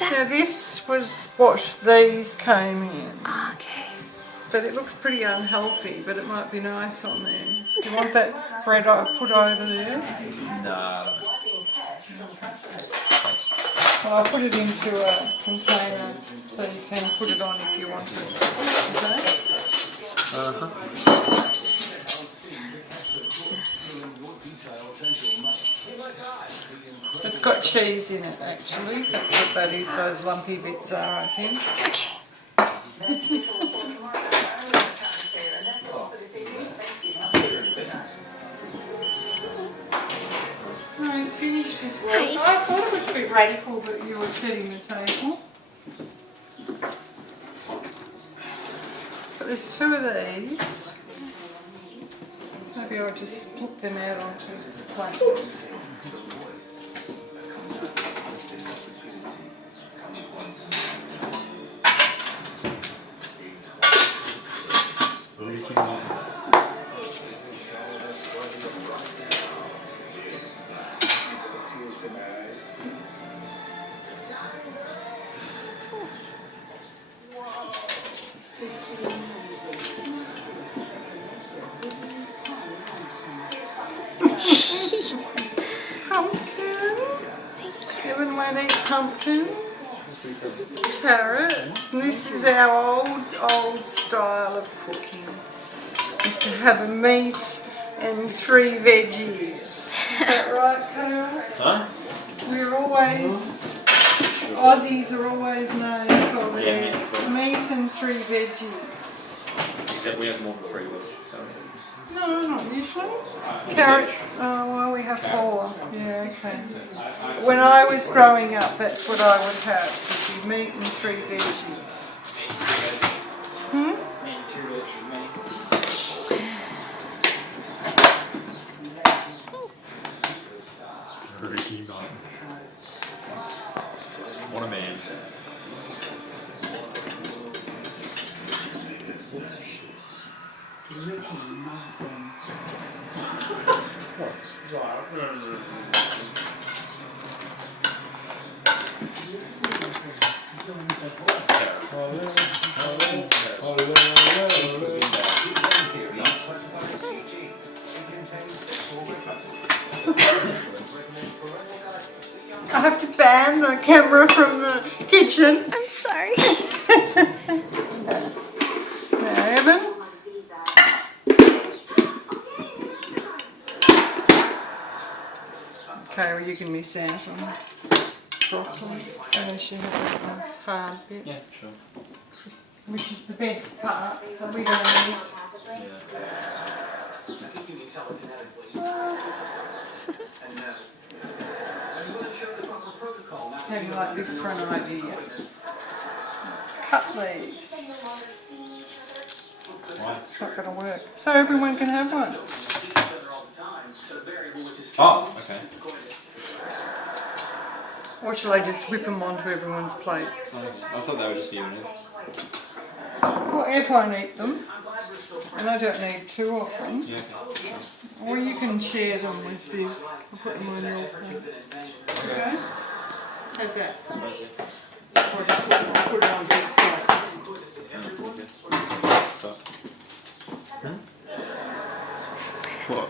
stuff? Now this was what these came in. Okay. But it looks pretty unhealthy, but it might be nice on there. Do you want that spread I put over there? Nah. Well, I'll put it into a container so you can put it on if you want to. It's got cheese in it actually. That's what that is, those lumpy bits are, I think. Okay. No, he's finished his work. I thought it was a bit radical that you were setting the table. But there's two of these. Maybe I'll just split them out onto plates. Evan won't eat pumpkins, carrots, and this is our old style of cooking. Is to have a meat and 3 veggies. Is that right, Carol? Huh? We're always, Aussies are always known for their meat and 3 veggies. Except we have more than 3 with No, not usually. Carrot, oh well we have 4. Yeah, okay. When I was growing up, that's what I would have, would be meat and 3 veggies. Hmm? What a man. I have to ban the camera from the kitchen. I'm sorry. Now, Evan. Okay, well you can miss out on broccoli unless you have that nice hard bit. Yeah, sure. Which is the best part that we don't eat. How do you like this for an idea? Cut these. Why? It's not going to work. So everyone can have one. Oh, okay. Or shall I just whip them onto everyone's plates? Oh, I thought they were just given it. Well, if I eat them, and I don't need 2 of them, Yeah, okay. or you can share them with you. I'll put them on your plate. Okay? How's that? Or just put it on this plate. So. What?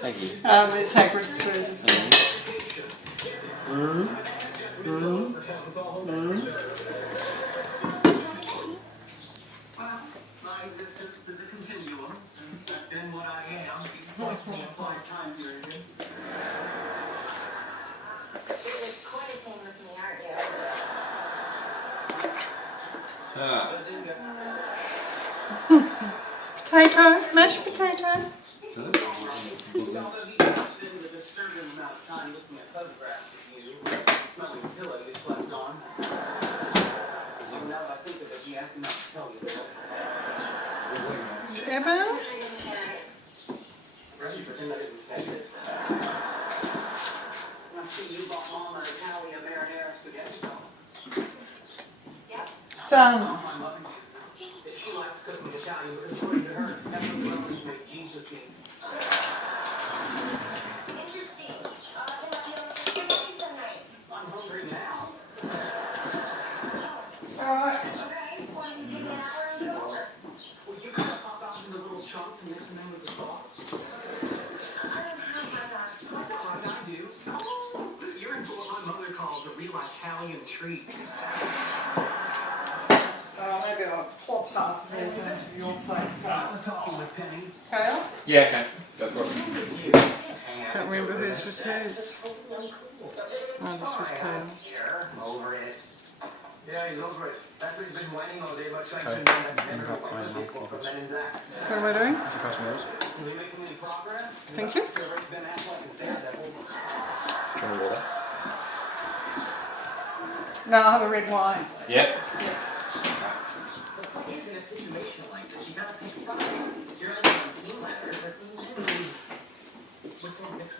Thank you. There's Hagrid's food as well. My existence is a continuum. I've been what I am. Can't apply time period. You're just courting with me, aren't you? Ah. Potato, mashed potato. Evan? Done. She likes cooking Italian because according to her, that's what the Romans make Jesus eat. Interesting. Then I'll be able to give me some night. I'm hungry now. Italian treat. Maybe I'll plop half of these into your plate. I was talking with Penny. Kale? Yeah, okay. Go for it. Can't remember whose was whose. Oh, this was Kale. Over it. Yeah, he's over it. That's what he's been whining all day about trying Okay. to for Men in Black. What am I doing? If you pass me those. Are we making any progress? Thank you. Been asked like it's daredevil. Do you want water? No, I'll have a red wine. Yep. In a situation like this, you gotta pick sides. You're on the team ladder, but